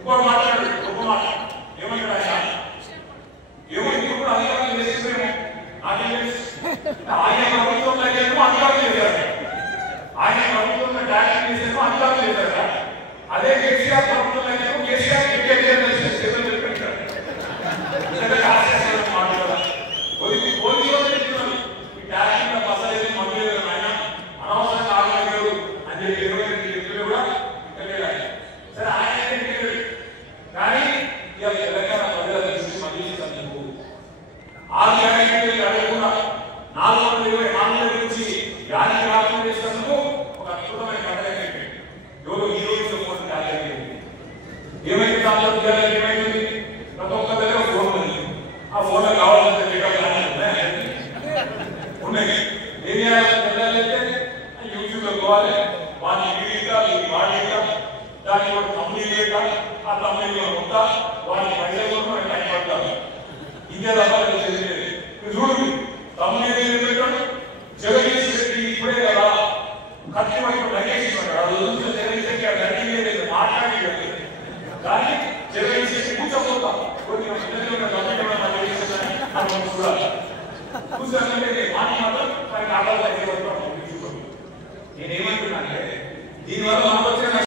ఇంకో మాట్లాడు గొప్ప మాట ఏమంటాడు ఆయన ఏమో ఇప్పుడు అధికారం చేస్తున్నాము ఆయన ప్రభుత్వంలో అధికారం చేశారు ఆయన ప్రభుత్వంలో ట్యాక్స్ చేసేమో అధికారం చేశారు అదే కేసీఆర్ ప్రభుత్వంలో కేసీఆర్ నేనేమంటున్నా అంటే దీనివల్ల